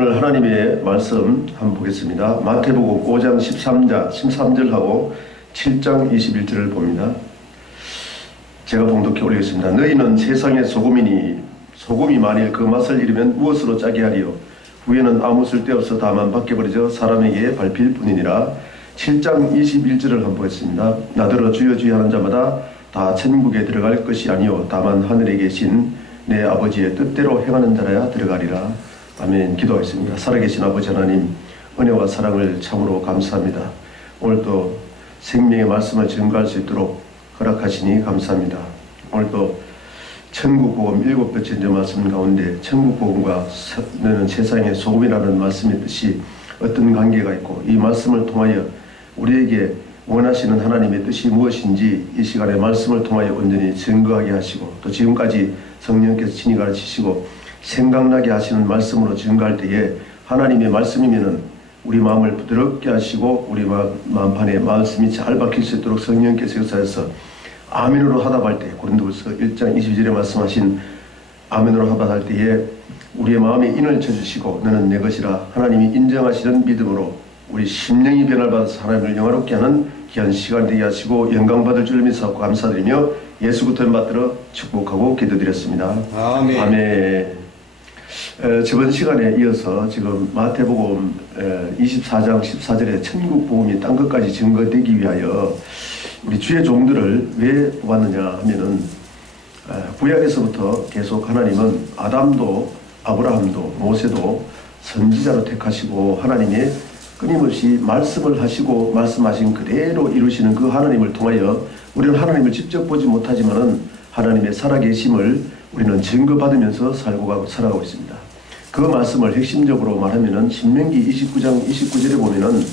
오늘 하나님의 말씀 한번 보겠습니다. 마태복음 5장 13절하고 7장 21절을 봅니다. 제가 봉독해 올리겠습니다. 너희는 세상의 소금이니 소금이 만일 그 맛을 잃으면 무엇으로 짜게 하리요? 후에는 아무 쓸데없어 다만 밖에 버려져 사람에게 밟힐 뿐이니라. 7장 21절을 한번 보겠습니다. 나더러 주여 주여 하는 자마다 다 천국에 들어갈 것이 아니요 다만 하늘에 계신 내 아버지의 뜻대로 행하는 자라야 들어가리라. 아멘. 기도하겠습니다. 살아계신 아버지 하나님, 은혜와 사랑을 참으로 감사합니다. 오늘도 생명의 말씀을 증거할 수 있도록 허락하시니 감사합니다. 오늘도 천국복음 7번째 말씀 가운데 천국복음과 너는 세상의 소금이라는 말씀의 뜻이 어떤 관계가 있고 이 말씀을 통하여 우리에게 원하시는 하나님의 뜻이 무엇인지 이 시간에 말씀을 통하여 온전히 증거하게 하시고 또 지금까지 성령께서 친히 가르치시고 생각나게 하시는 말씀으로 증거할 때에 하나님의 말씀이면은 우리 마음을 부드럽게 하시고 우리 마음판에 말씀이 잘 박힐 수 있도록 성령께서 역사해서 아멘으로 하답할 때 고린도후서 1장 22절에 말씀하신 아멘으로 하답할 때에 우리의 마음에 인을 쳐주시고 너는 내 것이라 하나님이 인정하시는 믿음으로 우리 심령이 변화를 받아서 하나님을 영화롭게 하는 귀한 시간 되게 하시고 영광 받을 줄 믿사옵고 감사드리며 예수 그리스도의 받들어 축복하고 기도드렸습니다. 아멘. 아멘. 저번 시간에 이어서 지금 마태복음 24장 14절에 천국복음이 딴 것까지 증거되기 위하여 우리 주의 종들을 왜 뽑았느냐 하면은 구약에서부터 계속 하나님은 아담도 아브라함도 모세도 선지자로 택하시고 하나님의 끊임없이 말씀을 하시고 말씀하신 그대로 이루시는 그 하나님을 통하여 우리는 하나님을 직접 보지 못하지만은 하나님의 살아계심을 우리는 증거받으면서 살아가고 있습니다. 그 말씀을 핵심적으로 말하면은 신명기 29장 29절에 보면은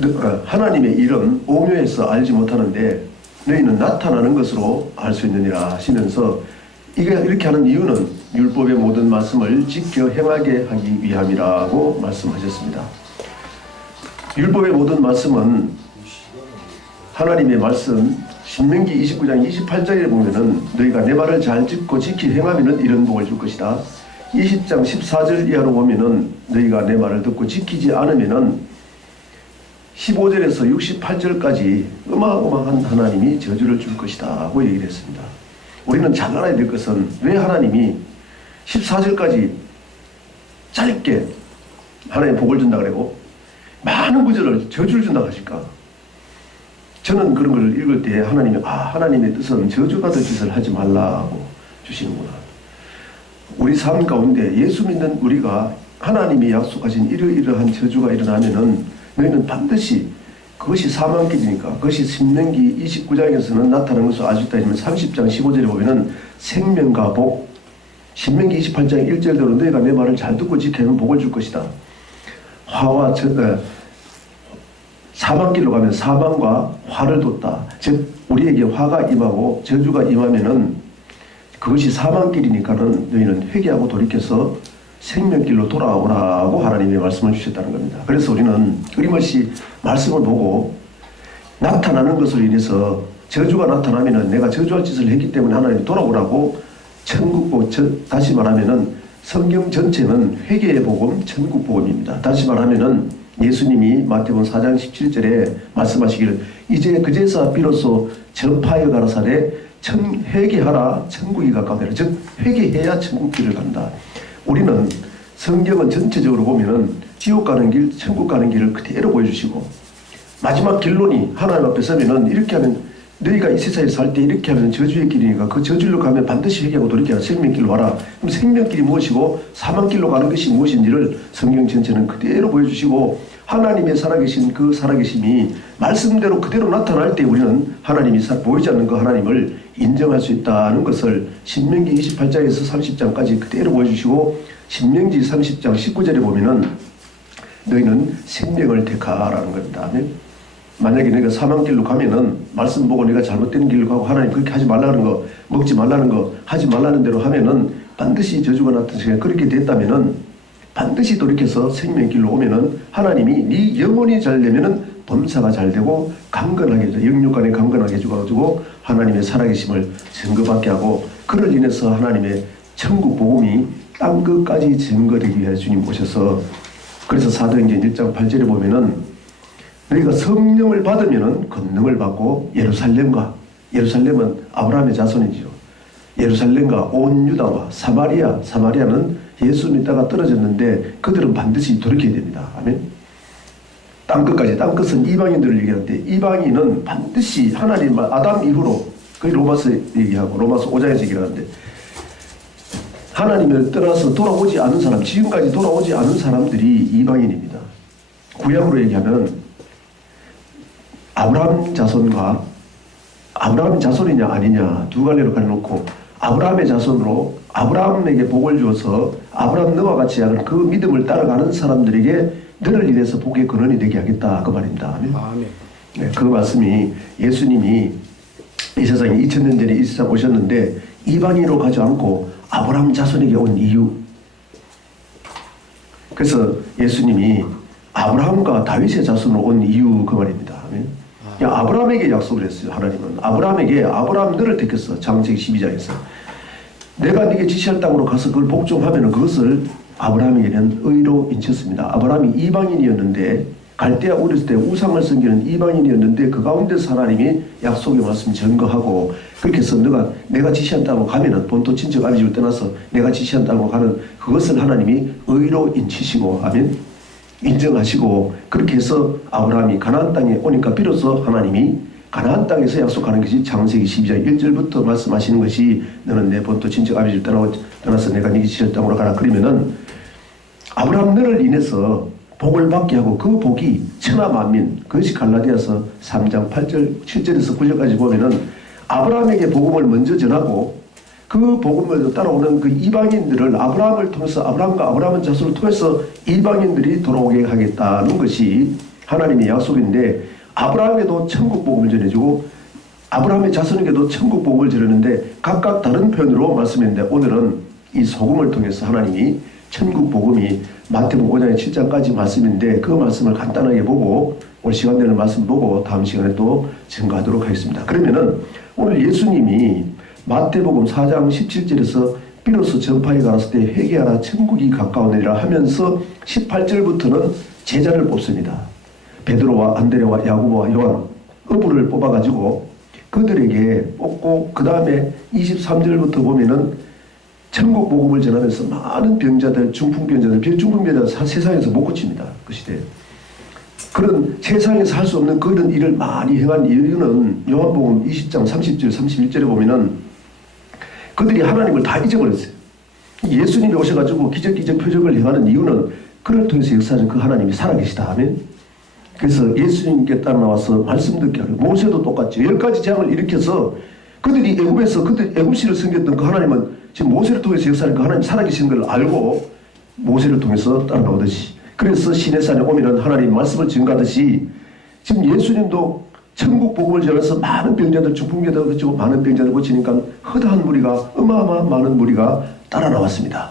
너희가 하나님의 일은 오묘해서 알지 못하는데 너희는 나타나는 것으로 알 수 있느니라 하시면서 이렇게 하는 이유는 율법의 모든 말씀을 지켜 행하게 하기 위함이라고 말씀하셨습니다. 율법의 모든 말씀은 하나님의 말씀 신명기 29장 28절에 보면은 너희가 내 말을 잘 듣고 지키 행하면은 이런 복을 줄 것이다. 20장 14절 이하로 보면은 너희가 내 말을 듣고 지키지 않으면은 15절에서 68절까지 어마어마한 하나님이 저주를 줄 것이다 하고 얘기를 했습니다. 우리는 잘 알아야 될 것은 왜 하나님이 14절까지 짧게 하나님 복을 준다 그러고 많은 구절을 저주를 준다고 하실까? 저는 그런 걸 읽을 때 하나님이 하나님의 뜻은 저주 받을 짓을 하지 말라고 주시는구나. 우리 삶 가운데 예수 믿는 우리가 하나님이 약속하신 이러이러한 저주가 일어나면은 너희는 반드시 그것이 사망길이니까 그것이 신명기 29장에서는 나타나는 것을 알 수 있다 하면 30장 15절에 보면은 생명과 복 신명기 28장 1절대로 너희가 내 말을 잘 듣고 지키면 복을 줄 것이다. 화와 사망길로 가면 사망과 화를 뒀다. 즉 우리에게 화가 임하고 저주가 임하면은 그것이 사망길이니까는 너희는 회개하고 돌이켜서 생명길로 돌아오라고 하나님의 말씀을 주셨다는 겁니다. 그래서 우리는 끊임없이 말씀을 보고 나타나는 것을 인해서 저주가 나타나면은 내가 저주할 짓을 했기 때문에 하나님이 돌아오라고 천국복 다시 말하면은 성경 전체는 회개의 복음, 천국 복음입니다. 다시 말하면은 예수님이 마태복음 4장 17절에 말씀하시기를 이제 그제서 비로소 전파하여 가라사대 회개하라 천국이 가까우되라. 즉 회개해야 천국 길을 간다. 우리는 성경은 전체적으로 보면은 지옥 가는 길, 천국 가는 길을 그대로 보여주시고 마지막 결론이 하나님 앞에 서면은 이렇게 하면 너희가 이 세상에 살 때 이렇게 하면 저주의 길이니까 그 저주로 가면 반드시 회개하고 돌이켜라 생명길로 와라. 그럼 생명길이 무엇이고 사망길로 가는 것이 무엇인지를 성경 전체는 그대로 보여주시고 하나님의 살아계신 그 살아계심이 말씀대로 그대로 나타날 때 우리는 하나님이 보이지 않는 그 하나님을 인정할 수 있다는 것을 신명기 28장에서 30장까지 그대로 보여주시고 신명기 30장 19절에 보면은 너희는 생명을 택하라는 겁니다. 만약에 너희가 사망길로 가면은 말씀 보고 내가 잘못된 길로 가고 하나님 그렇게 하지 말라는 거 먹지 말라는 거 하지 말라는 대로 하면은 반드시 저주가 나타나서 그렇게 됐다면은 반드시 돌이켜서 생명길로 오면은 하나님이 네 영혼이 잘 되면은 범사가 잘 되고 강건하게 해줘. 영육간에 강건하게 해주고 하나님의 살아계심을 증거받게 하고 그를 인해서 하나님의 천국 복음이 땅끝까지 증거되기 위해 주님 오셔서, 그래서 사도행전 1장 8절에 보면은 너희가 성령을 받으면은 권능을 받고 예루살렘은 아브라함의 자손이죠. 예루살렘과 온 유다와 사마리아는 예수 믿다가 떨어졌는데 그들은 반드시 돌이켜야 됩니다. 아멘. 땅끝까지, 땅끝은 이방인들을 얘기하는데 이방인은 반드시 하나님 아담 이후로, 거의 로마서 얘기하고 로마서 5장에서 얘기하는데 하나님을 떠나서 돌아오지 않은 사람, 지금까지 돌아오지 않은 사람들이 이방인입니다. 구약으로 얘기하면 아브라함 자손과, 아브라함의 자손이냐 아니냐 두 갈래로 가려놓고 아브라함의 자손으로 아브라함에게 복을 주어서 아브라함 너와 같이 하는 그 믿음을 따라가는 사람들에게 너를 인해서 복의 근원이 되게 하겠다, 그 말입니다. 아멘. 네, 그 말씀이 예수님이 이 세상에 2000년 전에 이 세상 오셨는데 이방인으로 가지 않고 아브라함 자손에게 온 이유, 그래서 예수님이 아브라함과 다윗의 자손으로 온 이유, 그 말입니다. 아멘. 아브라함에게 약속을 했어요. 하나님은 아브라함에게, 아브라함 너를 택했어. 창세기 12장에서 내가 네게 지시할 땅으로 가서 그걸 복종하면 그것을 아브라함에게는 의로 인쳤습니다. 아브라함이 이방인이었는데, 갈대아 우르 때 우상을 섬기는 이방인이었는데 그 가운데서 하나님이 약속의 말씀 증거하고, 그렇게 해서 내가 지시한 땅으로 가면은 본토 친척 아비집을 떠나서 내가 지시한 땅으로 가는 그것을 하나님이 의로 인치시고, 아멘, 인정하시고, 그렇게 해서 아브라함이 가나안 땅에 오니까 비로소 하나님이 가나안 땅에서 약속하는 것이 창세기 12장 1절부터 말씀하시는 것이 너는 내 본토 친척 아비집을 떠나서 내가 네게 지시할 땅으로 가라. 그러면은 아브라함 너를 인해서 복을 받게 하고 그 복이 천하 만민, 그것이 갈라디아서 3장 8절 7절에서 9절까지 보면은 아브라함에게 복음을 먼저 전하고 그 복음을 따라오는 그 이방인들을 아브라함을 통해서, 아브라함과 아브라함의 자손을 통해서 이방인들이 돌아오게 하겠다는 것이 하나님의 약속인데, 아브라함에도 천국 복음을 전해주고 아브라함의 자손에게도 천국 복음을 전하는데 각각 다른 편으로 말씀했는데, 오늘은 이 소금을 통해서 하나님이 천국 복음이 마태복음 5장의 7장까지 말씀인데 그 말씀을 간단하게 보고 오늘 시간 되는 말씀 보고 다음 시간에 또 증거하도록 하겠습니다. 그러면은 오늘 예수님이 마태복음 4장 17절에서 비로소 전파에 가랐을 때 회개하라 천국이 가까우니라 하면서 18절부터는 제자를 뽑습니다. 베드로와 안드레와 야고보와 요한 어부를 뽑아가지고 그들에게 뽑고, 그 다음에 23절부터 보면은 천국 복음을 전하면서 많은 병자들, 중풍병자들, 중풍병자들 세상에서 못 고칩니다. 그 시대에. 그런 세상에서 할 수 없는 그런 일을 많이 행한 이유는 요한복음 20장 30절 31절에 보면은 그들이 하나님을 다 잊어버렸어요. 예수님이 오셔가지고 기적 표적을 행하는 이유는 그를 통해서 역사하는 그 하나님이 살아계시다 하면, 그래서 예수님께 따라 나와서 말씀 듣게 하고, 모세도 똑같죠. 10가지 재앙을 일으켜서 그들이 애굽에서 그들 애굽신을 섬겼던 그 하나님은 지금 모세를 통해서 역사하는 그 하나님 살아계신 걸 알고 모세를 통해서 따라 나오듯이, 그래서 시내산에 오면은 하나님 말씀을 증가하듯이 지금 예수님도 천국 복음을 전해서 많은 병자들, 중풍병자들 고치고 많은 병자들 고치니까 허다한 무리가, 어마어마한 많은 무리가 따라 나왔습니다.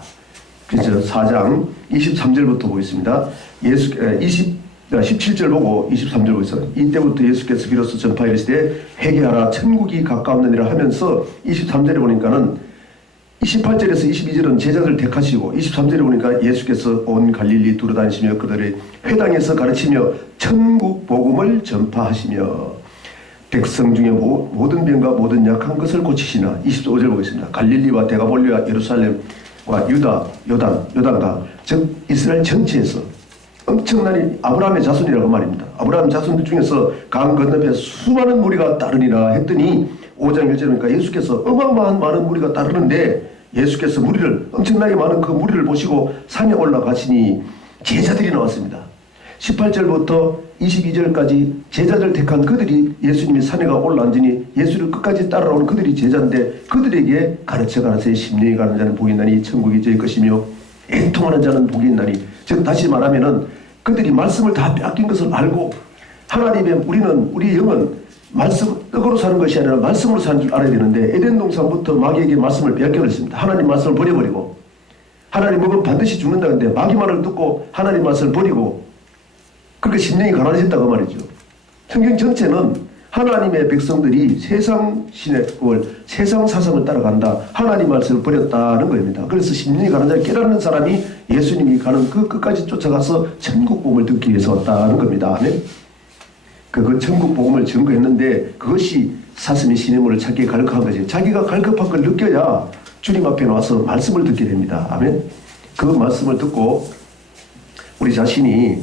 그래서 4장 23절부터 보겠습니다. 17절 보고 23절 보고 있어요. 이때부터 예수께서 비로소 전파하시되 회개하라 천국이 가까웠느니라 하면서 23절에 보니까는 28절에서 22절은 제자들 택하시고 23절에 보니까 예수께서 온 갈릴리 두루다니시며 그들의 회당에서 가르치며 천국 복음을 전파하시며 백성 중에 모든 병과 모든 약한 것을 고치시나. 25절 보겠습니다. 갈릴리와 데가볼리와 예루살렘과 유다, 요단과 즉 이스라엘 전체에서 엄청난 아브라함의 자손이라고 말입니다. 아브라함 자손들 중에서 강 건너편 수많은 무리가 따르니라 했더니 5장 1절에 보니까 예수께서 어마어마한 많은 무리가 따르는데 예수께서 엄청나게 많은 그 무리를 보시고 산에 올라가시니 제자들이 나왔습니다. 18절부터 22절까지 제자들 택한 그들이 예수님이 산에 올라앉으니 예수를 끝까지 따라오는 그들이 제자인데 그들에게 가르쳐가라사대 심령이 가는 자는 복이 있나니 천국이 저희 것이며 애통하는 자는 복이 있나니. 즉 다시 말하면은 그들이 말씀을 다 빼앗긴 것을 알고 하나님의 우리 영은 말씀 떡으로 사는 것이 아니라 말씀으로 사는 줄 알아야 되는데 에덴 동산부터 마귀에게 말씀을 빼앗겨버렸습니다. 하나님 말씀을 버려버리고 하나님 먹으면 반드시 죽는다 근데 마귀 말을 듣고 하나님 말씀을 버리고 그렇게 심령이 가난해졌다고 말이죠. 성경 전체는 하나님의 백성들이 세상 신앙을, 세상 사상을 따라간다. 하나님 말씀을 버렸다는 겁니다. 그래서 심령이 가는 자를 깨닫는 사람이 예수님이 가는 그 끝까지 쫓아가서 천국 복음을 듣기 위해서 왔다는 겁니다. 아멘. 그 천국 복음을 증거했는데 그것이 사슴이 시냇물을 찾기에 갈급한 거지. 자기가 갈급한 걸 느껴야 주님 앞에 와서 말씀을 듣게 됩니다. 아멘. 그 말씀을 듣고 우리 자신이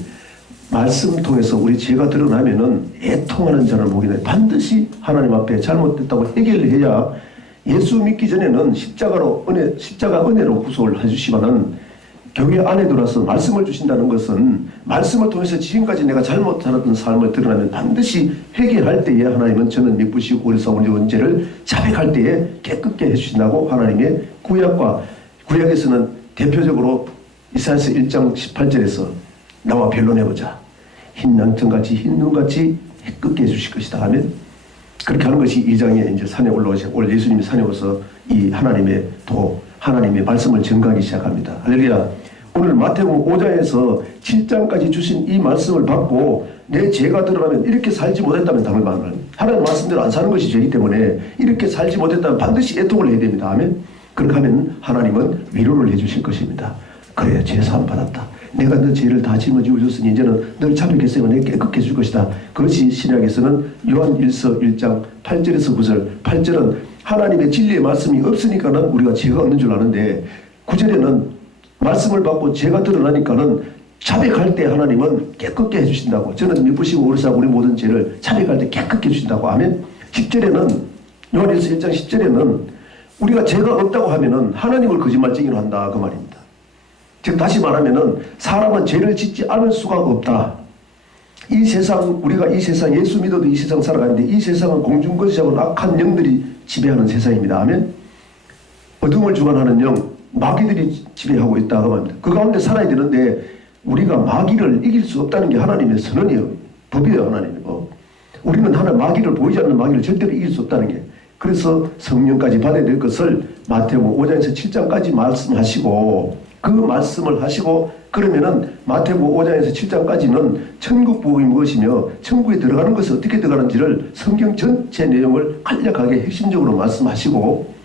말씀 통해서 우리 죄가 드러나면은 애통하는 자를 보게 돼. 반드시 하나님 앞에 잘못됐다고 해결해야 예수 믿기 전에는 십자가 은혜로 구속을 해주시면은 교회 안에 들어와서 말씀을 주신다는 것은 말씀을 통해서 지금까지 내가 잘못 살았던 삶을 드러나면 반드시 회개할 때에 하나님은 저는 미쁘시고 그래서 우리 원죄를 자백할 때에 깨끗게 해주신다고 하나님의 구약에서는 대표적으로 이사야서 1장 18절에서 나와 변론해보자. 흰 양천같이 흰 눈같이 깨끗게 해주실 것이다 하면 그렇게 하는 것이 2장에 이제 산에 올라오시고 오늘 예수님이 산에 와서 이 하나님의 말씀을 증거하기 시작합니다. 할렐루야. 오늘 마태복음 5장에서 7장까지 주신 이 말씀을 받고 내 죄가 드러나면 이렇게 살지 못했다면 당연히 하나님 말씀대로 안 사는 것이 죄이기 때문에 이렇게 살지 못했다면 반드시 애통을 해야 됩니다. 아멘. 그렇게 하면 하나님은 위로를 해주실 것입니다. 그래 죄 사함 받았다. 내가 너 죄를 다 짊어지고 줬으니 이제는 널 자백했으면 내가 깨끗게 해줄 것이다. 그것이 신약에서는 요한 1서 1장 8절에서 9절 8절은 하나님의 진리의 말씀이 없으니까는 우리가 죄가 없는 줄 아는데 9절에는 말씀을 받고 죄가 드러나니까는 자백할 때 하나님은 깨끗게 해주신다고. 저는 미쁘시고 오르사고 우리 모든 죄를 자백할 때 깨끗게 해주신다고 하면 10절에는 요한일서 1장 10절에는 우리가 죄가 없다고 하면은 하나님을 거짓말쟁이로 한다 그 말입니다. 즉 다시 말하면은 사람은 죄를 짓지 않을 수가 없다. 이 세상 우리가 이 세상 예수 믿어도 이 세상 살아가는데 이 세상은 공중거지하고 악한 영들이 지배하는 세상입니다. 하면 어둠을 주관하는 영 마귀들이 지배하고 있다고 합니다. 그 가운데 살아야 되는데 우리가 마귀를 이길 수 없다는 게 하나님의 선언이에요. 법이에요. 하나님의 법. 우리는 마귀를 보이지 않는 마귀를 절대로 이길 수 없다는 게. 그래서 성령까지 받아야 될 것을 마태복음 5장에서 7장까지 말씀하시고 그 말씀을 하시고 그러면은 마태복음 5장에서 7장까지는 천국 복음이 무엇이며 천국에 들어가는 것이 어떻게 들어가는지를 성경 전체 내용을 간략하게 핵심적으로 말씀하시고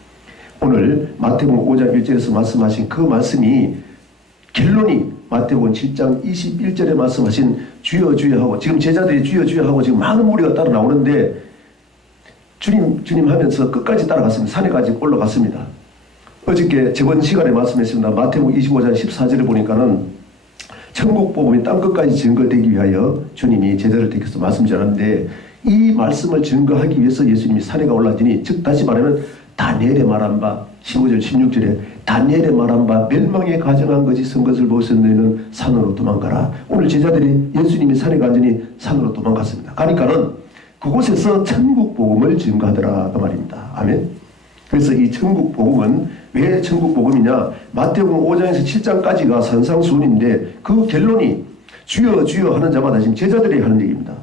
오늘 마태복음 5장 1절에서 말씀하신 그 말씀이 결론이 마태복음 7장 21절에 말씀하신 주여 주여 하고 지금 제자들이 주여 주여 하고 지금 많은 무리가 따라 나오는데 주님 하면서 끝까지 따라갔습니다. 산에까지 올라갔습니다. 어저께 저번 시간에 말씀했습니다. 마태복음 25장 14절에 보니까는 천국 복음이 땅 끝까지 증거되기 위하여 주님이 제자를 택해서 말씀 전하는데 이 말씀을 증거하기 위해서 예수님이 산에 올라지니 즉 다시 말하면 다니엘의 말한 바 15절 16절에 다니엘의 말한 바 멸망에 가정한 것이 선 것을 보고서 너희는 산으로 도망가라. 오늘 제자들이 예수님이 산에 가더니 산으로 도망갔습니다. 가니까는 그곳에서 천국 복음을 증거하더라 그 말입니다. 아멘. 그래서 이 천국 복음은 왜 천국 복음이냐? 마태복음 5장에서 7장까지가 산상수훈인데 그 결론이 주여 주여 하는 자마다 지금 제자들이 하는 얘기입니다.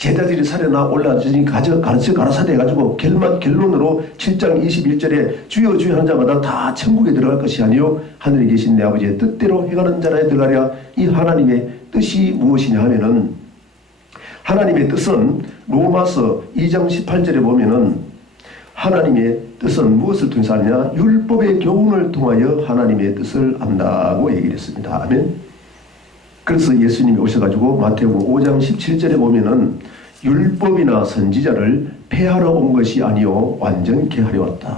제자들이 산에 올라주니 가라사대 해가지고 결론으로 7장 21절에 주여 주여 하는 자마다 다 천국에 들어갈 것이 아니요 하늘에 계신 내 아버지의 뜻대로 행하는 자라에 들어가랴. 이 하나님의 뜻이 무엇이냐 하면은 하나님의 뜻은 로마서 2장 18절에 보면은 하나님의 뜻은 무엇을 통해서 하느냐? 율법의 교훈을 통하여 하나님의 뜻을 안다고 얘기를 했습니다. 아멘. 그래서 예수님이 오셔가지고 마태복음 5장 17절에 보면은 율법이나 선지자를 폐하러 온 것이 아니요 완전케 하려 왔다.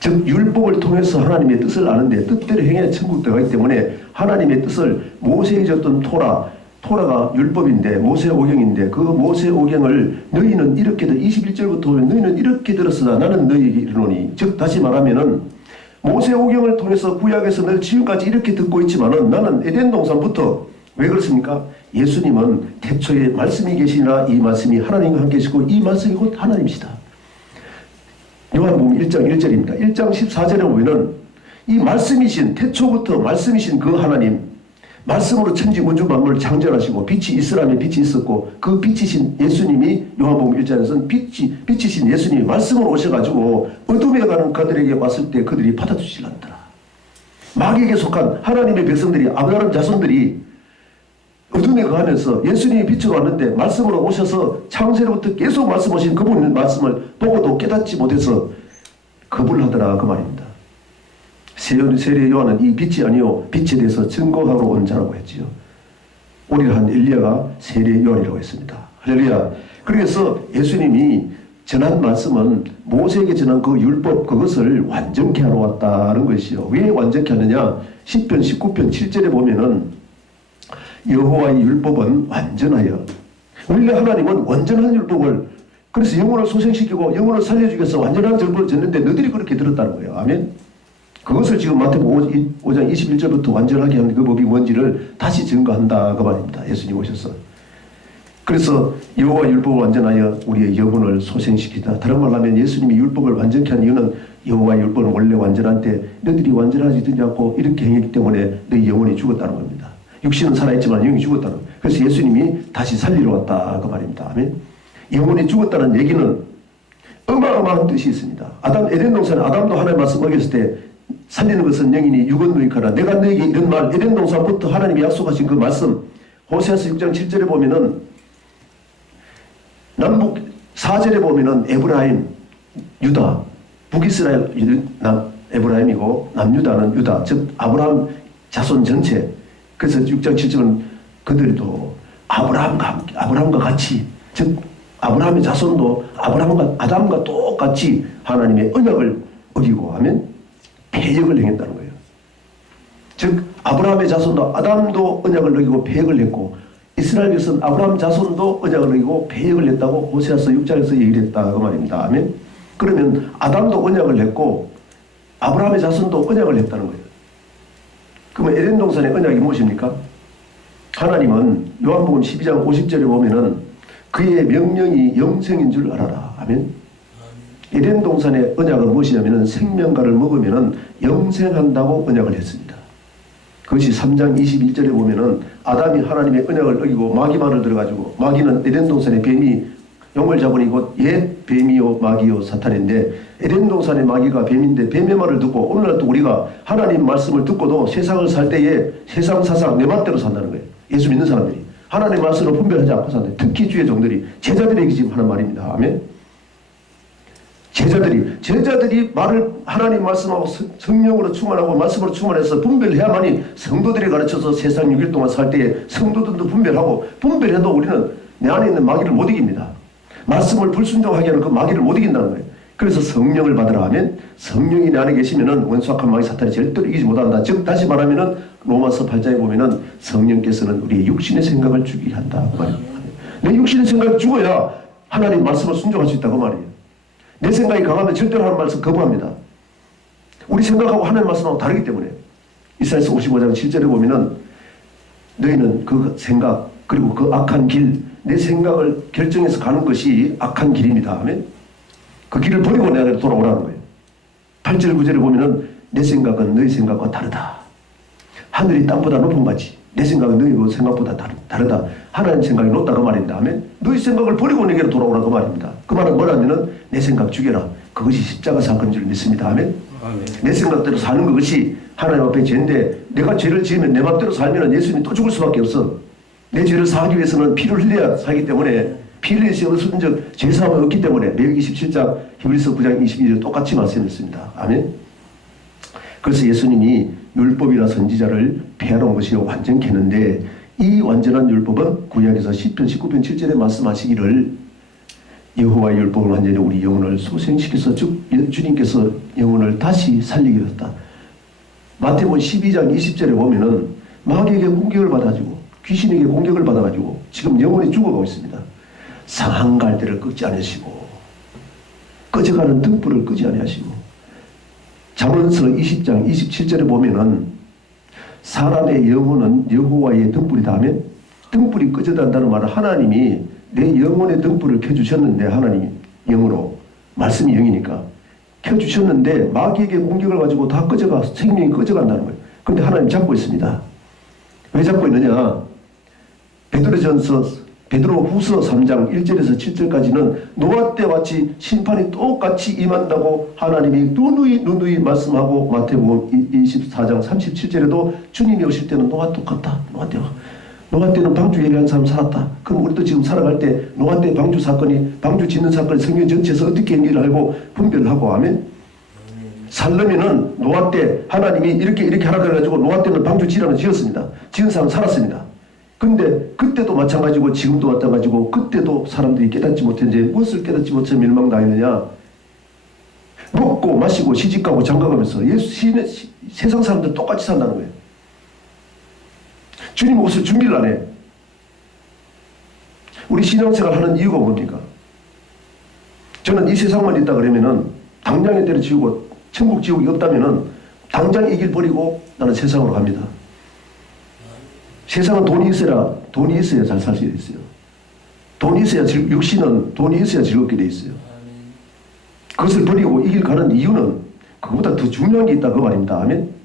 즉 율법을 통해서 하나님의 뜻을 아는데 뜻대로 행해야 천국 들어가기 때문에 하나님의 뜻을 모세에게 줬던 토라가 율법인데 모세오경인데 그 모세오경을 너희는 이렇게 21절부터 보면 너희는 이렇게 들었으나 나는 너희에게 이르노니 즉 다시 말하면은 모세오경을 통해서 구약에서 늘 지금까지 이렇게 듣고 있지만은 나는 에덴 동산부터 왜 그렇습니까? 예수님은 태초에 말씀이 계시니라 이 말씀이 하나님과 함께 계시고 이 말씀이 곧 하나님이시다. 요한복음 1장 1절입니다. 1장 14절에 보면은 이 말씀이신 태초부터 말씀이신 그 하나님 말씀으로 천지 우주 만물을 창조하시고 빛이 있으라면 빛이 있었고 그 빛이신 예수님이 요한복음 1장에서는 빛이신 예수님이 말씀으로 오셔가지고 어둠에 가는 그들에게 왔을 때 그들이 받아주질 않더라. 마귀에게 속한 하나님의 백성들이 아브라함 자손들이 어둠에 거하면서 예수님이 빛으로 왔는데 말씀으로 오셔서 창세로부터 계속 말씀하신 그분의 말씀을 보고도 깨닫지 못해서 거부를 하더라 그 말입니다. 세례 요한은 이 빛이 아니요 빛에 대해서 증거하러 온 자라고 했지요. 우리가 한 엘리야가 세례 요한이라고 했습니다. 할렐루야. 그래서 예수님이 전한 말씀은 모세에게 전한 그 율법 그것을 완전케 하러 왔다는 것이요. 왜 완전케 하느냐? 10편 19편 7절에 보면은 여호와의 율법은 완전하여. 원래 하나님은 완전한 율법을 그래서 영혼을 소생시키고 영혼을 살려주기 위해서 완전한 율법을 줬는데 너희들이 그렇게 들었다는 거예요. 아멘. 그것을 지금 마태복음 5장 21절부터 완전하게 하는 그 법이 뭔지를 다시 증거한다 그 말입니다. 예수님 오셔서. 그래서 여호와 율법을 완전하여 우리의 영혼을 소생시키다. 다른 말로 하면 예수님이 율법을 완전케 한 이유는 여호와 율법은 원래 완전한데 너희들이 완전하지 않고 이렇게 행했기 때문에 너희 영혼이 죽었다는 겁니다. 육신은 살아있지만 영이 죽었다는 거예요. 그래서 예수님이 다시 살리러 왔다 그 말입니다. 아멘. 영혼이 죽었다는 얘기는 어마어마한 뜻이 있습니다. 에덴 동산에 아담도 하나님 말씀 어겼을 때 살리는 것은 영이니 육은 누이카라. 내가 너에게 이런 말 에덴 동산부터 하나님이 약속하신 그 말씀 호세아서 6장 7절에 보면은 남북 4절에 보면은 에브라임 유다 북이스라엘 에브라임이고 남유다는 유다 즉 아브라함 자손 전체. 그래서 6장 7절은 그들도 아브라함과 같이 즉 아브라함의 자손도 아담과 똑같이 하나님의 언약을 어기고 하면 패역을 행했다는 거예요. 즉 아브라함의 자손도 아담도 언약을 어기고 패역을 했고 이스라엘 백성은 아브라함 자손도 언약을 어기고 패역을 했다고 호세아서 6장에서 얘기를 했다 그 말입니다. 아멘. 그러면 아담도 언약을 했고 아브라함의 자손도 언약을 했다는 거예요. 그러면 에덴 동산의 언약이 무엇입니까? 하나님은 요한복음 12장 50절에 보면은 그의 명령이 영생인 줄 알아라. 아멘. 에덴 동산의 언약은 무엇이냐면은 생명과를 먹으면은 영생한다고 언약을 했습니다. 그것이 3장 21절에 보면은 아담이 하나님의 언약을 어기고 마귀만을 들어가지고 마귀는 에덴 동산의 뱀이 용을 잡으니 곧 옛 뱀이요 마귀요 사탄인데 에덴 동산의 마귀가 뱀인데 뱀의 말을 듣고 오늘날 또 우리가 하나님 말씀을 듣고도 세상을 살 때에 세상 사상 내 맛대로 산다는 거예요. 예수 믿는 사람들이 하나님 말씀을 분별하지 않고 산다. 특히 주의 종들이 제자들에게 지금 하는 말입니다. 아멘. 제자들이 말을 하나님 말씀하고 성령으로 충만하고 말씀으로 충만해서 분별해야만이 성도들이 가르쳐서 세상 6일 동안 살 때에 성도들도 분별해도 우리는 내 안에 있는 마귀를 못 이깁니다. 말씀을 불순종하게 하는 그 마귀를 못 이긴다는 거예요. 그래서 성령을 받으라 하면 성령이 내 안에 계시면은 원수악한 마귀 사탄이 절대로 이기지 못한다. 즉 다시 말하면은 로마서 8장에 보면은 성령께서는 우리의 육신의 생각을 죽이게 한다 그 말입니다. 내 육신의 생각이 죽어야 하나님 말씀을 순종할 수 있다고 말이에요. 내 생각이 강하면 절대로 하나님 말씀 거부합니다. 우리 생각하고 하나님 말씀하고 다르기 때문에 이사야서 55장 7절에 보면은 너희는 그 생각 그리고 그 악한 길 내 생각을 결정해서 가는 것이 악한 길입니다. 아멘. 그 길을 버리고 내 안으로 돌아오라는 거예요. 8절 9절에 보면은 내 생각은 너희 생각과 다르다. 하늘이 땅보다 높은 같이 내 생각은 너희 생각보다 다르다. 하나님 생각이 높다 그 말입니다. 아멘. 너희 생각을 버리고 내게로 돌아오라 그 말입니다. 그 말은 뭐라면은 내 생각 죽여라. 그것이 십자가 사건인 줄 믿습니다. 아멘. 아멘. 내 생각대로 사는 것이 하나님 앞에 죄인데 내가 죄를 지으면 내 맘대로 살면 예수님이 또 죽을 수밖에 없어. 내 죄를 사하기 위해서는 피를 흘려야 살기 때문에 피를 흘려서 없은즉 죄사함이 없기 때문에 레위기 17장 히브리서 9장 22절 똑같이 말씀했습니다. 아멘. 그래서 예수님이 율법이나 선지자를 폐하는 것이 완전케 했는데 이 완전한 율법은 구약에서 10편 19편 7절에 말씀하시기를 여호와의 율법을 완전히 우리 영혼을 소생시켜서 즉 주님께서 영혼을 다시 살리게 했다. 마태복음 12장 20절에 보면은 마귀에게 공격을 받아가지고 귀신에게 공격을 받아가지고 지금 영혼이 죽어가고 있습니다. 상한 갈대를 끄지 않으시고 꺼져가는 등불을 끄지 아니하시고 잠언서 20장 27절에 보면은 사람의 영혼은 여호와의 등불이다 하면 등불이 꺼져간다는 말은 하나님이 내 영혼의 등불을 켜주셨는데 하나님이 영으로 말씀이 영이니까 켜주셨는데 마귀에게 공격을 가지고 다 꺼져가 생명이 꺼져간다는 거예요. 그런데 하나님 잡고 있습니다. 왜 잡고 있느냐? 베드로후서 3장 1절에서 7절까지는 노아 때와 같이 심판이 똑같이 임한다고 하나님이 누누이 말씀하고 마태복음 24장 37절에도 주님이 오실 때는 노아 똑같다. 노아 때와 노아 때는 방주 예배한 사람 살았다. 그럼 우리도 지금 살아갈 때 노아 때 방주 사건이, 방주 짓는 사건이 성경 전체에서 어떻게 연기를 하고 분별을 하고 하면, 살려면은 노아 때 하나님이 이렇게 하라 그래가지고 노아 때는 방주 지라는 지었습니다. 지은 사람 살았습니다. 근데 그때도 마찬가지고 지금도 마찬가지고, 그때도 사람들이 깨닫지 못했는데 무엇을 깨닫지 못해 멸망당했느냐? 먹고 마시고 시집가고 장가가면서 세상 사람들 똑같이 산다는 거예요. 주님 옷을 준비를 안 해. 우리 신앙생활 하는 이유가 뭡니까? 저는 이 세상만 있다 그러면은 당장에 때려치우고 천국 지옥이 없다면은 당장 이 길 버리고 나는 세상으로 갑니다. 세상은 돈이 있어야 잘 살 수 있어요. 돈이 있어야 육신은 돈이 있어야 즐겁게 돼 있어요. 그것을 버리고 이 길 가는 이유는 그거보다 더 중요한 게 있다 그 말입니다. 아멘.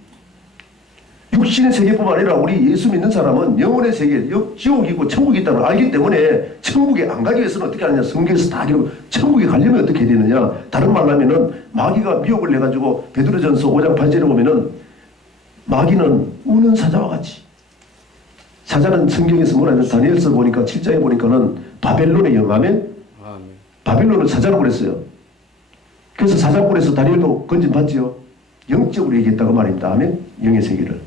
육신의 세계뿐만 아니라 우리 예수 믿는 사람은 영혼의 세계, 지옥이 있고 천국이 있다는 걸 알기 때문에 천국에 안 가기 위해서는 어떻게 하느냐. 성경에서 다 기록, 천국에 가려면 어떻게 해야 되느냐. 다른 말로 하면은 마귀가 미혹을 해가지고 베드로전서 5장 8절에 보면은 마귀는 우는 사자와 같이, 사자는 성경에서 뭐라 하면 다니엘서 보니까 7장에 보니까는 바벨론의 영, 아멘. 바벨론을 사자로 그랬어요. 그래서 사자굴에서 다니엘도 건진받지요. 영적으로 얘기했다고 말입니다. 아멘. 영의 세계를.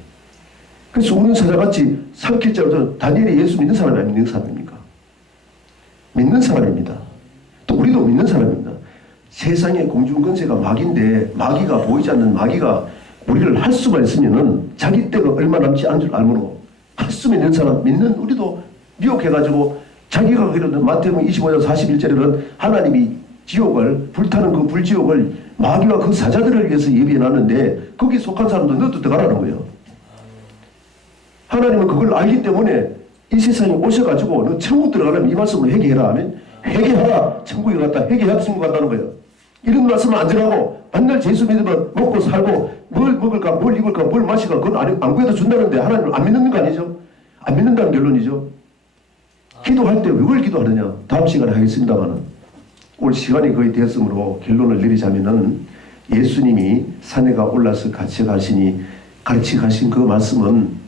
그래서 우는 사자같이 삼킬 자로서 다니엘이 예수 믿는 사람이 아니면 믿는 사람입니까? 믿는 사람입니다. 또 우리도 믿는 사람입니다. 세상의 공중권세가 마귀인데, 마귀가 보이지 않는 마귀가 우리를 할 수만 있으면은 자기 때가 얼마 남지 않은 줄 알므로 할 수만 있는 사람, 믿는 우리도 미혹해가지고 자기가 그러는 마태복음 25장 41절에는 하나님이 지옥을, 불타는 그 불지옥을 마귀와 그 사자들을 위해서 예비해놨는데 거기 속한 사람도 너도 들어가라는 거예요. 하나님은 그걸 알기 때문에 이 세상에 오셔가지고 너 천국 들어가려면 이 말씀을 회개해라 하면 회개하라, 천국에 갔다 회개해야 천국 간다는 거예요. 이런 말씀을 안 전하고 맨날 예수 믿으면 먹고 살고 뭘 먹을까 뭘 입을까 뭘 마실까 그건 안 구해도 준다는데 하나님을 안 믿는 거 아니죠? 안 믿는다는 결론이죠. 기도할 때 왜 기도하느냐? 다음 시간에 하겠습니다만은 올 시간이 거의 되었으므로 결론을 내리자면은 예수님이 산에 올라서 같이 가신 그 말씀은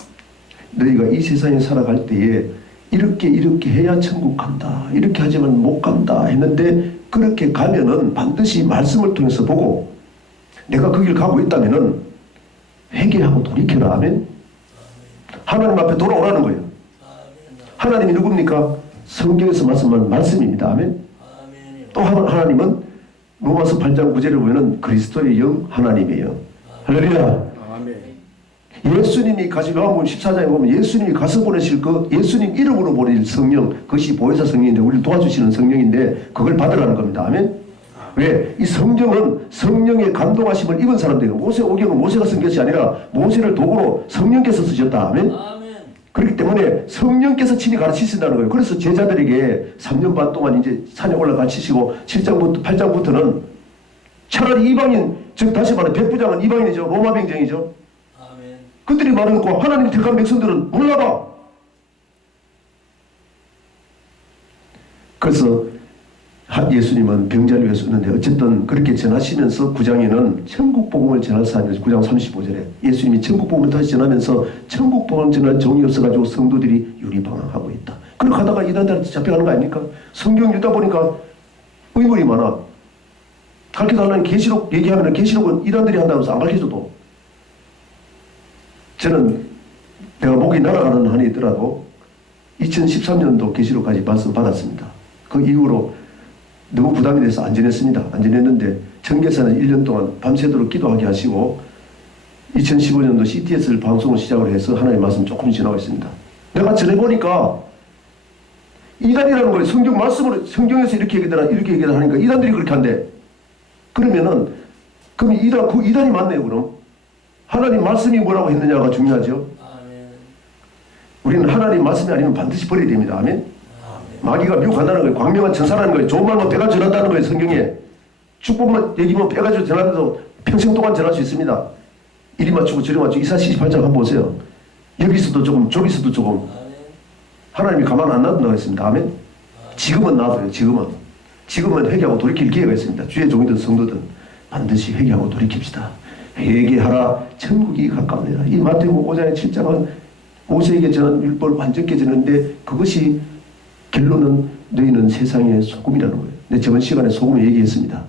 너희가 이 세상에 살아갈 때에 이렇게 해야 천국 간다, 이렇게 하지만 못 간다 했는데 그렇게 가면은 반드시 말씀을 통해서 보고 내가 그 길 가고 있다면은 회개하고 돌이켜라 하면 하나님 앞에 돌아오라는 거예요. 하나님이 누굽니까? 성경에서 말씀한 말씀입니다. 아멘. 또 하나님은 로마서 8장 9절에 보면은 그리스도의 영 하나님이에요. 할렐루야. 예수님이 가시고 요한복음 14장에 보면 예수님이 가서 보내실 그 예수님 이름으로 보내실 성령, 그것이 보혜사 성령인데 우리를 도와주시는 성령인데 그걸 받으라는 겁니다. 아멘. 왜? 이 성경은 성령의 감동하심을 입은 사람들이에요. 모세오경은 모세가 쓴 것이 아니라 모세를 도구로 성령께서 쓰셨다. 아멘. 그렇기 때문에 성령께서 친히 가르치신다는 거예요. 그래서 제자들에게 3년 반 동안 이제 산에 올라가 가르치시고 7장부터 8장부터는 차라리 이방인, 즉 다시 말해 백부장은 이방인이죠. 로마 병정이죠. 그들이 말해놓고 하나님 택한 백성들은 몰라봐. 그래서 예수님은 병자를 위해서 썼는데 어쨌든 그렇게 전하시면서 9장에는 천국 복음을 전할 사람이 9장 35절에 예수님이 천국 복음을 다시 전하면서 천국 복음을 전할 정이 없어가지고 성도들이 유리방황하고 있다. 그렇게 하다가 이단들한테 잡혀가는 거 아닙니까? 성경 읽다 보니까 의문이 많아. 가르쳐달라는 계시록 얘기하면 계시록은 이단들이 한다면서 안 가르쳐줘도 저는 내가 목이 날아가는 한이 있더라도 2013년도 계시록까지 말씀 받았습니다. 그 이후로 너무 부담이 돼서 안 지냈습니다. 안 지냈는데 청계산은 1년 동안 밤새도록 기도하게 하시고 2015년도 CTS를 방송을 시작을 해서 하나님의 말씀 조금 지나고 있습니다. 내가 전해보니까 이단이라는 거예요. 성경 말씀으로 성경에서 이렇게 얘기를 하니까 이단들이 그렇게 한대. 그러면은 그럼 그 이단이 맞네요. 그럼 하나님 말씀이 뭐라고 했느냐가 중요하죠. 우리는 하나님 말씀이 아니면 반드시 버려야 됩니다. 아멘. 마귀가 미혹한다는 거예요. 광명한 천사라는 거예요. 좋은 말만 배가 전한다는 거예요. 성경에. 축복만 얘기면 배가지고 전하면서 평생 동안 전할 수 있습니다. 이리 맞추고 저리 맞추고 이사야 78장 한번 보세요. 여기서도 조금 저기서도 조금 하나님이 가만 안 놔둔다고 했습니다. 아멘. 지금은 놔둬요. 지금은 회개하고 돌이킬 기회가 있습니다. 주의 종이든 성도든 반드시 회개하고 돌이킵시다. 회개하라 천국이 가까우니라. 이 마태복음 5장 7장은 모세에게 전한 율법을 완전 깨졌는데 그것이 결론은 너희는 세상의 소금이라는 거예요. 근데 저번 시간에 소금을 얘기했습니다.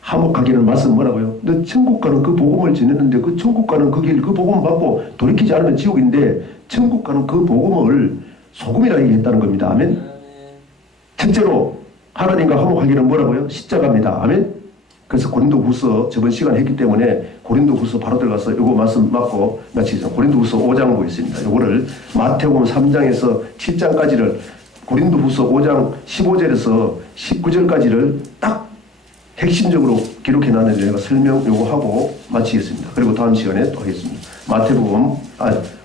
화목하기는 말씀 뭐라고요? 너 천국 가는 그 복음을 전했는데 그 천국 가는 그 길, 그 복음 받고 돌이키지 않으면 지옥인데 천국 가는 그 복음을 소금이라 얘기했다는 겁니다. 아멘. 첫째로 하나님과 화목하기는 뭐라고요? 십자가입니다. 아멘. 그래서 고린도후서 저번 시간에 했기 때문에 고린도후서 바로 들어가서 이거 말씀 맞고 마치겠습니다. 고린도후서 5장 보겠습니다. 이거를 마태복음 3장에서 7장까지를 고린도후서 5장 15절에서 19절까지를 딱 핵심적으로 기록해 놨는데 제가 설명 요거하고 마치겠습니다. 그리고 다음 시간에 또 하겠습니다. 마태복음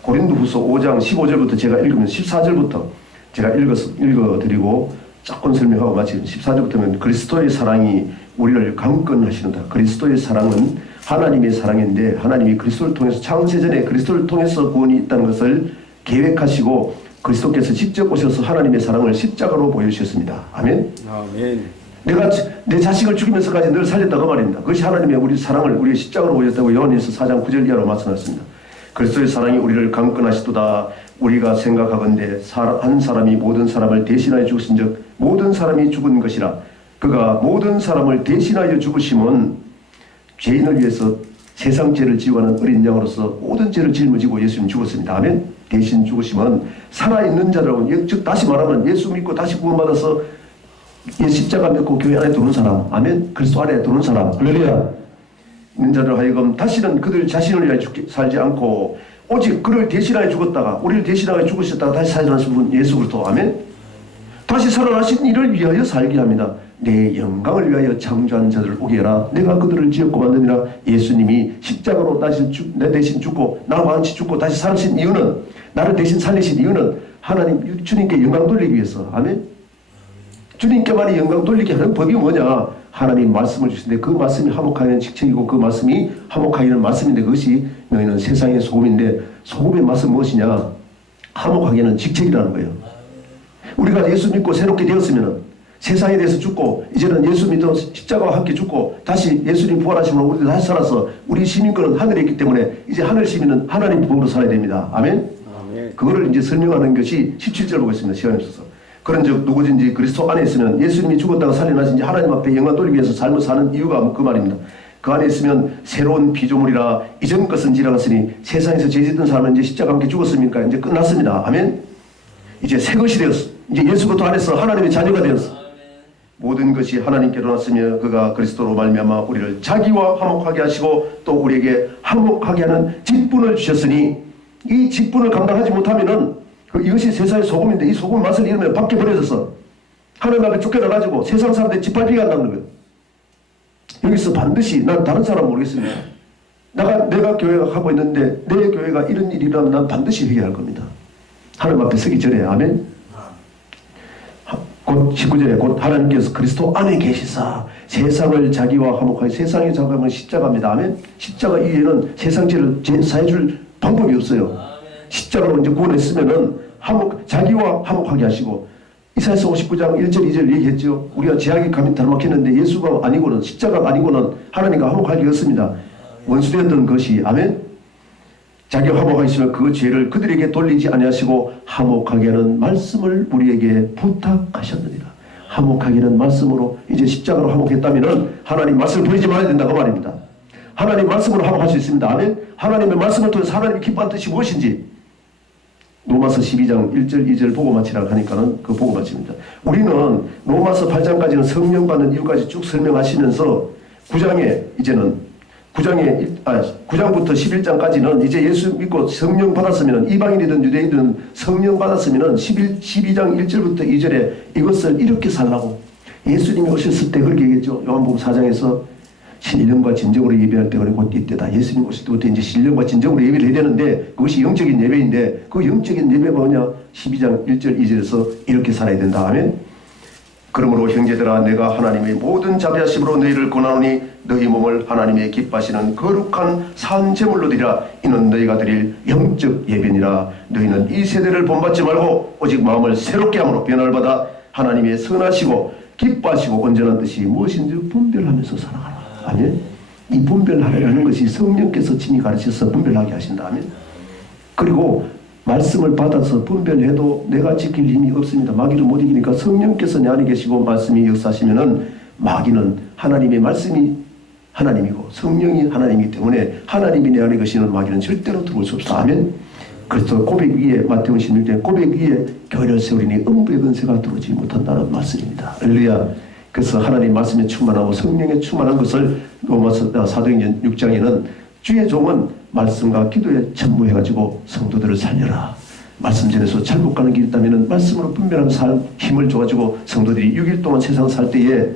고린도후서 5장 15절부터 제가 읽으면 14절부터 제가 읽어드리고 조금 설명하고 마치겠습니다. 14절부터는 그리스도의 사랑이 우리를 강권하시는다. 그리스도의 사랑은 하나님의 사랑인데 하나님이 그리스도를 통해서 창세전에 그리스도를 통해서 구원이 있다는 것을 계획하시고 그리스도께서 직접 오셔서 하나님의 사랑을 십자가로 보여주셨습니다. 아멘. 아멘. 내가 내 자식을 죽이면서까지 늘 살렸다고 말입니다. 그것이 하나님의 우리 사랑을 우리의 십자가로 보여줬다고 요한일서 4장 9절 이하로 말씀하셨습니다. 그리스도의 사랑이 우리를 강권하시도다. 우리가 생각하건대 한 사람이 모든 사람을 대신하여 죽으신 즉 모든 사람이 죽은 것이라. 그가 모든 사람을 대신하여 죽으심은 죄인을 위해서 세상 죄를 지우하는 어린 양으로서 모든 죄를 짊어지고 예수님 죽었습니다. 아멘. 대신 죽으심은 살아있는 자라고, 즉 다시 말하면 예수 믿고 다시 구원받아서 십자가 믿고 교회 안에 들어온 사람, 아멘. 그리스도 안에 들어온 사람, 할렐루야. 있는 자들 하여금 다시는 그들 자신을 위하여 살지 않고 오직 그를 대신하여 죽었다가 우리를 대신하여 죽으셨다가 다시 살아나신 분 예수 그리스도, 아멘. 다시 살아나신 이를 위하여 살게 합니다. 내 영광을 위하여 창조한 자들을 오게 해라. 내가 그들을 지었고 만드니라. 예수님이 십자가로 내 대신 죽고 나와 같이 죽고 다시 살으신 이유는, 나를 대신 살리신 이유는 하나님 주님께 영광 돌리기 위해서, 아멘. 주님께만이 영광 돌리게 하는 법이 뭐냐? 하나님 말씀을 주시는데 그 말씀이 화목하기는 직책이고 그 말씀이 화목하기는 말씀인데 그것이 너희는 세상의 소금인데 소금의 맛은 무엇이냐? 화목하기는 직책이라는 거예요. 우리가 예수 믿고 새롭게 되었으면 세상에 대해서 죽고 이제는 예수 믿어 십자가와 함께 죽고 다시 예수님 부활하시면 우리도 다시 살아서 우리 시민권은 하늘에 있기 때문에 이제 하늘 시민은 하나님 복으로 살아야 됩니다. 아멘? 아멘. 그거를 이제 설명하는 것이 17절 보겠습니다. 시간이 없어서. 그런즉 누구든지 그리스도 안에 있으면 예수님이 죽었다가 살려나신지 하나님 앞에 영광 돌리기 위해서 삶을 사는 이유가 그 말입니다. 그 안에 있으면 새로운 피조물이라 이전 것은 지나갔으니 세상에서 죄짓던 사람은 이제 십자가와 함께 죽었습니까? 이제 끝났습니다. 아멘. 이제 새 것이 되었어. 이제 예수 그리스도 안에서 하나님의 자녀가 되었어. 모든 것이 하나님께로 났으며 그가 그리스도로 말미암아 우리를 자기와 화목하게 하시고 또 우리에게 화목하게 하는 직분을 주셨으니 이 직분을 감당하지 못하면은 이것이 세상의 소금인데 이 소금 맛을 잃으면 밖에 버려져서 하나님 앞에 쫓겨나가지고 세상 사람들이 짓밟히게 한다는 거예요. 여기서 반드시 난 다른 사람 모르겠습니다. 내가 교회가 하고 있는데 내 교회가 이런 일이라면 난 반드시 회개할 겁니다. 하나님 앞에 서기 전에, 아멘. 곧 19절에 곧 하나님께서 그리스도 안에 계시사 세상을 자기와 화목하게, 세상의 자감은 십자가입니다. 아멘. 십자가 이외에는 세상 죄를 사해줄 방법이 없어요. 십자가로 이제 구원했으면은 자기와 화목하게 하시고, 이사야서 59장 1절 2절 얘기했죠. 우리가 죄악이 감히 닮았겠는데 예수가 아니고는, 십자가가 아니고는 하나님과 화목할 게 없습니다. 원수되었던 것이, 아멘. 자기와 화목하시면 그 죄를 그들에게 돌리지 아니하시고 화목하게 하는 말씀을 우리에게 부탁하셨느니라. 화목하기는 말씀으로, 이제 십자가로 화목했다면은 하나님 말씀을 버리지 말아야 된다고 말입니다. 하나님 말씀으로 화목할 수 있습니다. 아멘. 하나님의 말씀을 통해서 하나님이 기뻐한 뜻이 무엇인지 로마서 12장 1절 2절 보고 마치라고 하니까는 그 보고 마칩니다. 우리는 로마서 8장까지는 성령 받는 이유까지 쭉 설명하시면서 9장부터 11장까지는 이제 예수 믿고 성령 받았으면, 이방인이든 유대인이든 성령 받았으면 12장 1절부터 2절에 이것을 이렇게 살라고 예수님이 오셨을 때 그렇게 얘기했죠. 요한복음 4장에서 신령과 진정으로 예배할 때가 곧 이때다. 예수님 오실 때부터 이제 신령과 진정으로 예배를 해야 되는데 그것이 영적인 예배인데 그 영적인 예배가 뭐냐? 12장 1절 2절에서 이렇게 살아야 된다. 아멘. 그러므로 형제들아 내가 하나님의 모든 자비하심으로 너희를 권하노니 너희 몸을 하나님의 기뻐하시는 거룩한 산 제물로 드리라. 이는 너희가 드릴 영적 예배니라. 너희는 이 세대를 본받지 말고 오직 마음을 새롭게 함으로 변화를 받아 하나님의 선하시고 기뻐하시고 온전한 뜻이 무엇인지 분별하면서 살아가라. 아멘. 이 분별하라는 것이 성령께서 친히 가르쳐서 분별하게 하신다. 아멘. 그리고 말씀을 받아서 분별해도 내가 지킬 힘이 없습니다. 마귀를 못 이기니까 성령께서 내 안에 계시고 말씀이 역사하시면은 마귀는 하나님의 말씀이 하나님이고 성령이 하나님이기 때문에 하나님이 내 안에 계시는 마귀는 절대로 들어올 수 없다. 아멘. 그래서 고백 위에 마태복음 16장 고백 위에 교회를 세우리니 음부의 근세가 들어오지 못한다는 말씀입니다. 할렐루야. 그래서 하나님 말씀에 충만하고 성령에 충만한 것을 로마서 사도행전 6장에는 주의 종은 말씀과 기도에 전무해가지고 성도들을 살려라. 말씀 전에서 잘못 가는 길이 있다면 말씀으로 분별하는 삶 힘을 줘가지고 성도들이 6일 동안 세상 살 때에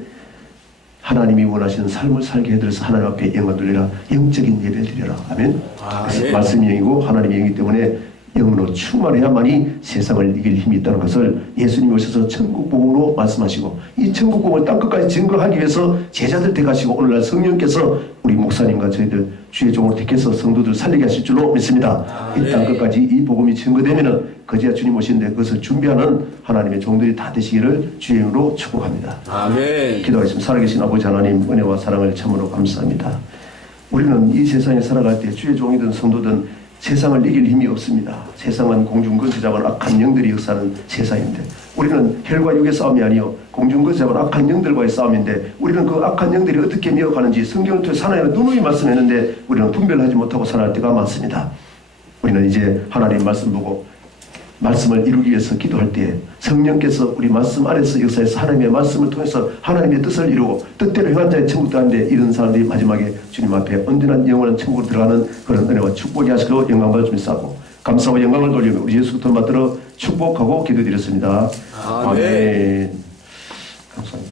하나님이 원하시는 삶을 살게 해드려서 하나님 앞에 영광 돌리라. 영적인 예배 드려라. 아멘. 그래서 말씀이 영이고 하나님이 영이기 때문에 영으로 충만해야만이 세상을 이길 힘이 있다는 것을 예수님이 오셔서 천국복음으로 말씀하시고 이 천국복음을 땅끝까지 증거하기 위해서 제자들 택하시고 오늘날 성령께서 우리 목사님과 저희들 주의 종으로 택해서 성도들 살리게 하실 줄로 믿습니다. 이 땅끝까지 이 복음이 증거되면은 거지야 주님 오시는데 그것을 준비하는 하나님의 종들이 다 되시기를 주의 이름으로 축복합니다. 아멘. 기도하겠습니다. 살아계신 아버지 하나님 은혜와 사랑을 참으로 감사합니다. 우리는 이 세상에 살아갈 때 주의 종이든 성도든 세상을 이길 힘이 없습니다. 세상은 공중권세 잡은 악한 영들이 역사하는 세상인데 우리는 혈과 육의 싸움이 아니요 공중권세 잡은 악한 영들과의 싸움인데 우리는 그 악한 영들이 어떻게 미혹하는지 성경을 통해 하나님의 누누이 말씀했는데 우리는 분별하지 못하고 살아갈 때가 많습니다. 우리는 이제 하나님 말씀 보고 말씀을 이루기 위해서 기도할 때 성령께서 우리 말씀 안에서 역사해서 하나님의 말씀을 통해서 하나님의 뜻을 이루고 뜻대로 행한 자의 천국 가는데 이런 사람들이 마지막에 주님 앞에 언제나 영원한 천국으로 들어가는 그런 은혜와 축복이 하시고 영광을 주시고 감사와 영광을 돌리며 우리 예수 그리스도 받들어 축복하고 기도드렸습니다. 아멘. 감사합니다.